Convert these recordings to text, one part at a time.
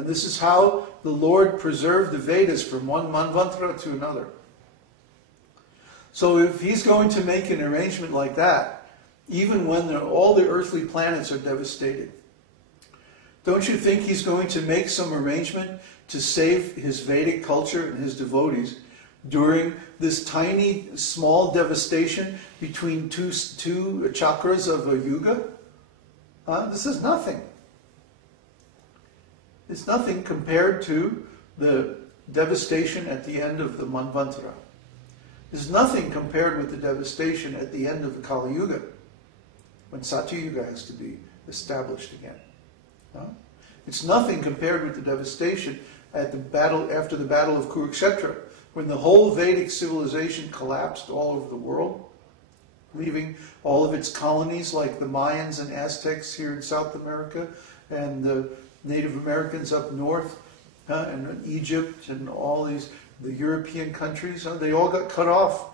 And this is how the Lord preserved the Vedas from one manvantara to another. So if he's going to make an arrangement like that, even when all the earthly planets are devastated, don't you think he's going to make some arrangement to save his Vedic culture and his devotees during this tiny, small devastation between two chakras of a yuga? This is nothing. It's nothing compared to the devastation at the end of the Manvantara. It's nothing compared with the devastation at the end of the Kali Yuga, when Satya Yuga has to be established again. It's nothing compared with the devastation at the battle, after the Battle of Kurukshetra, when the whole Vedic civilization collapsed all over the world, leaving all of its colonies like the Mayans and Aztecs here in South America, and the Native Americans up north, and Egypt, and all the European countries. They all got cut off.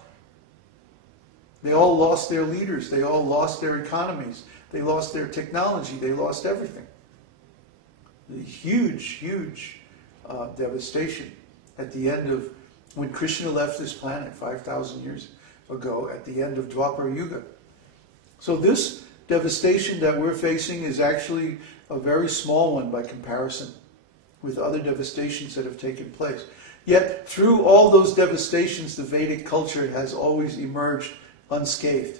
They all lost their leaders. They all lost their economies. They lost their technology. They lost everything. The huge, huge devastation at the end of, when Krishna left this planet 5,000 years ago, at the end of Dwapara Yuga. So this devastation that we're facing is actually a very small one by comparison with other devastations that have taken place. Yet through all those devastations, the Vedic culture has always emerged unscathed.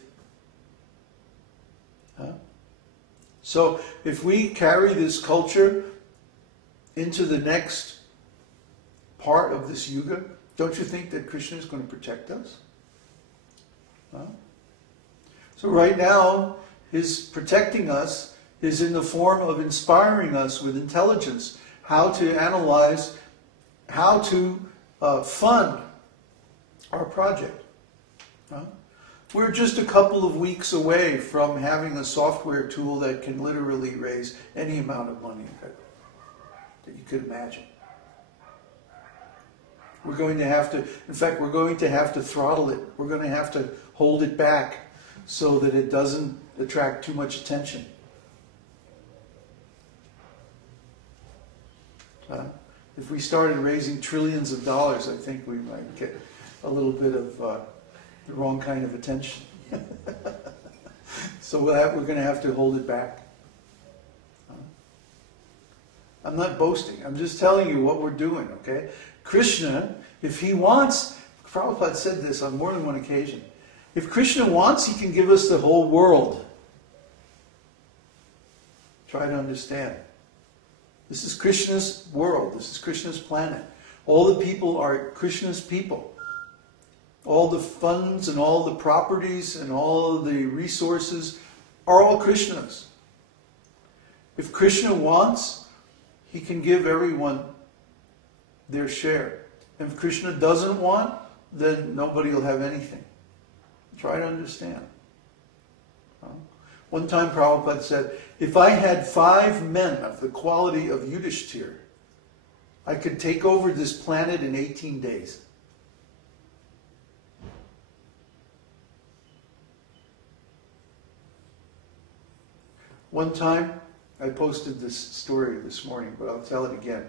So if we carry this culture into the next part of this yuga, don't you think that Krishna is going to protect us? So right now, his protecting us is in the form of inspiring us with intelligence, how to analyze, how to fund our project. We're just a couple of weeks away from having a software tool that can literally raise any amount of money that you could imagine. We're going to have to, in fact, we're going to have to throttle it. We're going to have to hold it back so that it doesn't attract too much attention. If we started raising trillions of dollars, I think we might get a little bit of the wrong kind of attention. So we're going to have to hold it back. I'm not boasting. I'm just telling you what we're doing, okay? Krishna, if he wants, Prabhupada said this on more than one occasion, if Krishna wants, he can give us the whole world. Try to understand. This is Krishna's world. This is Krishna's planet. All the people are Krishna's people. All the funds and all the properties and all the resources are all Krishna's. If Krishna wants, he can give everyone their share. And if Krishna doesn't want, then nobody will have anything. Try to understand. One time Prabhupada said, if I had 5 men of the quality of Yudhishthira, I could take over this planet in 18 days. One time, I posted this story this morning, but I'll tell it again.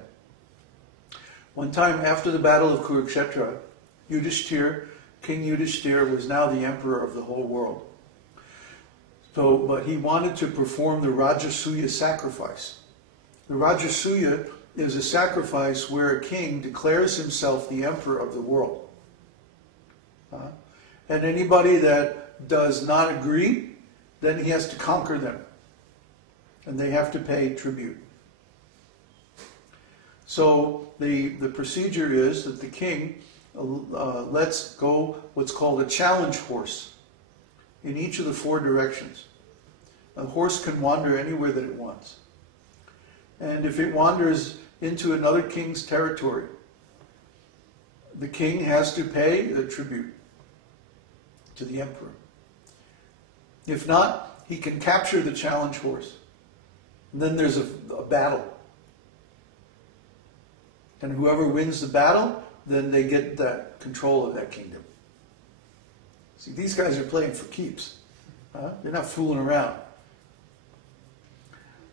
One time after the Battle of Kurukshetra, King Yudhishthira was now the emperor of the whole world. But he wanted to perform the Rajasuya sacrifice. The Rajasuya is a sacrifice where a king declares himself the emperor of the world. And anybody that does not agree, then he has to conquer them. And they have to pay tribute. So the procedure is that the king lets go what's called a challenge horse in each of the 4 directions. A horse can wander anywhere that it wants. And if it wanders into another king's territory, the king has to pay the tribute to the emperor. If not, he can capture the challenge horse. And then there's a battle. And whoever wins the battle, then they get that control of that kingdom. See, these guys are playing for keeps. They're not fooling around.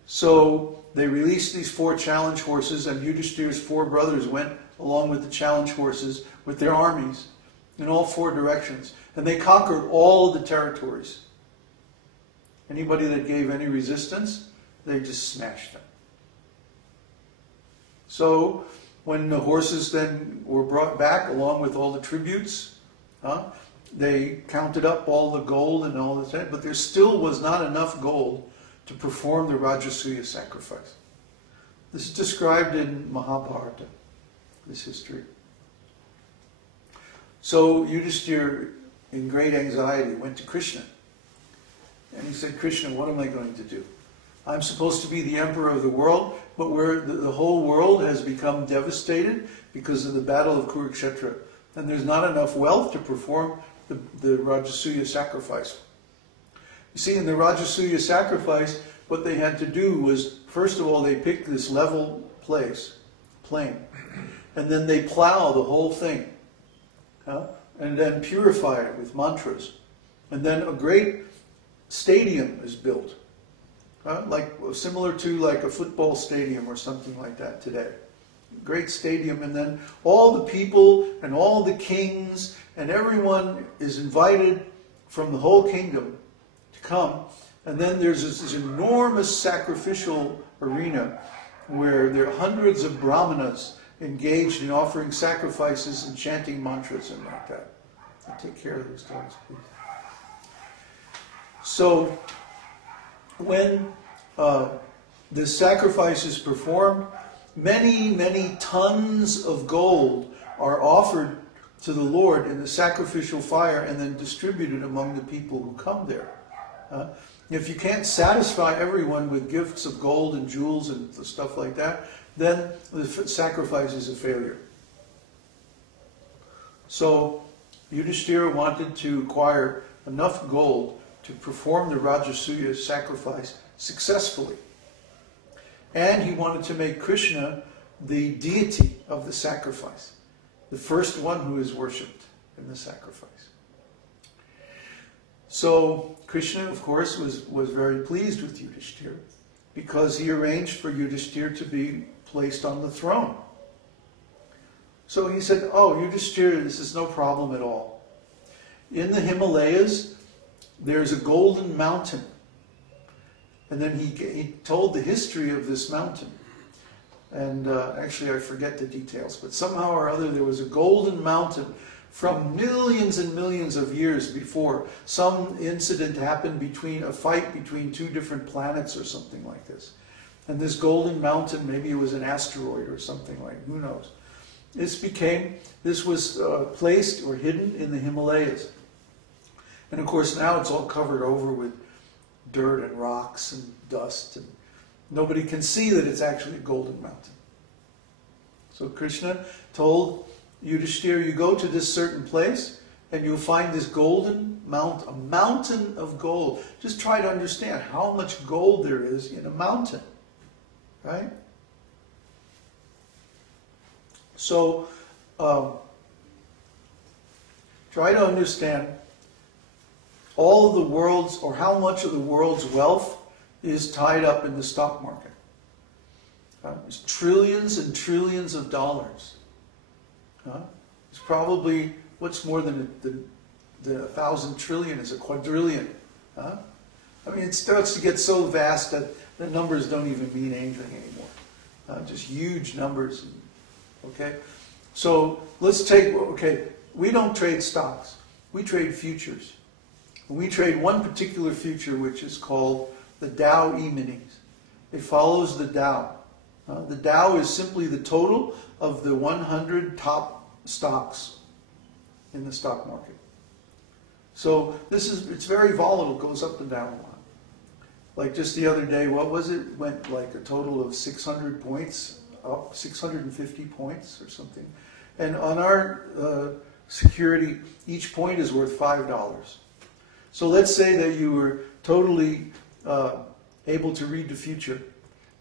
So they released these 4 challenge horses, and Yudhishthira's 4 brothers went along with the challenge horses with their armies in all 4 directions. And they conquered all of the territories. Anybody that gave any resistance, they just smashed them. So when the horses then were brought back along with all the tributes, they counted up all the gold and all that, but there still was not enough gold to perform the Rajasuya sacrifice. This is described in Mahabharata, this history. So Yudhishthira, in great anxiety, went to Krishna. And he said, Krishna, what am I going to do? I'm supposed to be the emperor of the world, but where the whole world has become devastated because of the battle of Kurukshetra. And there's not enough wealth to perform the Rajasuya sacrifice. You see, in the Rajasuya sacrifice, what they had to do was, first of all, they picked this level plain, and then they plow the whole thing, and then purify it with mantras. And then a great stadium is built, similar to like a football stadium or something like that today. Great stadium, and then all the people and all the kings and everyone is invited from the whole kingdom to come. And then there's this enormous sacrificial arena where there are hundreds of brahmanas engaged in offering sacrifices and chanting mantras and like that. I'll take care of those dogs, please. So when the sacrifice is performed, many tons of gold are offered to the Lord in the sacrificial fire and then distributed among the people who come there. If you can't satisfy everyone with gifts of gold and jewels and stuff like that, then the sacrifice is a failure. So Yudhishthira wanted to acquire enough gold to perform the Rajasuya sacrifice successfully. And he wanted to make Krishna the deity of the sacrifice, the first one who is worshipped in the sacrifice. So Krishna, of course, was very pleased with Yudhishthira because he arranged for Yudhishthira to be placed on the throne. So he said, oh, Yudhishthira, this is no problem at all. In the Himalayas, there's a golden mountain. And then he told the history of this mountain. And actually, I forget the details, but somehow or other there was a golden mountain from millions and millions of years before. Some incident happened a fight between 2 different planets or something like this. And this golden mountain, maybe it was an asteroid or something like, who knows. This was placed or hidden in the Himalayas. And of course now it's all covered over with dirt and rocks and dust, and nobody can see that it's actually a golden mountain. So Krishna told Yudhishthira, you go to this certain place and you'll find this golden mountain, a mountain of gold. Just try to understand how much gold there is in a mountain, right? So try to understand all of the world's, or how much of the world's wealth is tied up in the stock market. There's trillions and trillions of dollars. It's probably, what's more than the 1,000 trillion is a quadrillion. I mean, it starts to get so vast that the numbers don't even mean anything anymore. Just huge numbers. Okay? So let's take, we don't trade stocks. We trade futures. We trade one particular future which is called the Dow E-minis. It follows the Dow. The Dow is simply the total of the 100 top stocks in the stock market. So it's very volatile, goes up and down a lot. Like just the other day, what was it? Went like a total of 600 points, up 650 points or something. And on our security, each point is worth $5. So let's say that you were totally able to read the future,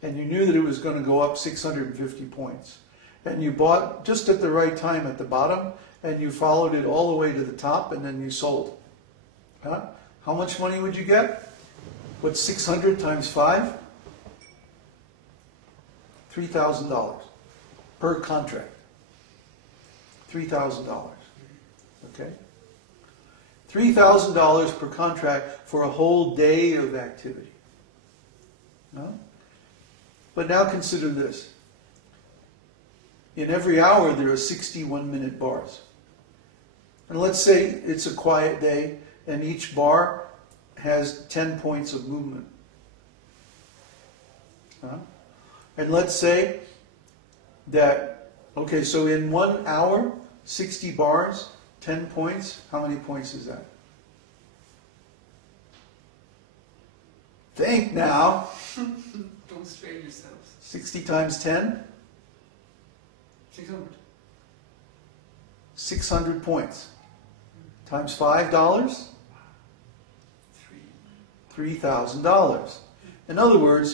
and you knew that it was going to go up 650 points. And you bought just at the right time at the bottom, and you followed it all the way to the top, and then you sold. How much money would you get? What's 600 times 5? $3,000 per contract. $3,000. Okay? $3,000 per contract for a whole day of activity. No? But now consider this. In every hour there are 61-minute bars. And let's say it's a quiet day and each bar has 10 points of movement. And let's say that, okay, so in 1 hour, 60 bars, 10 points, how many points is that? Think now. Don't strain yourselves. 60 times 10? 600. 600 points. Times $5? $3,000. In other words,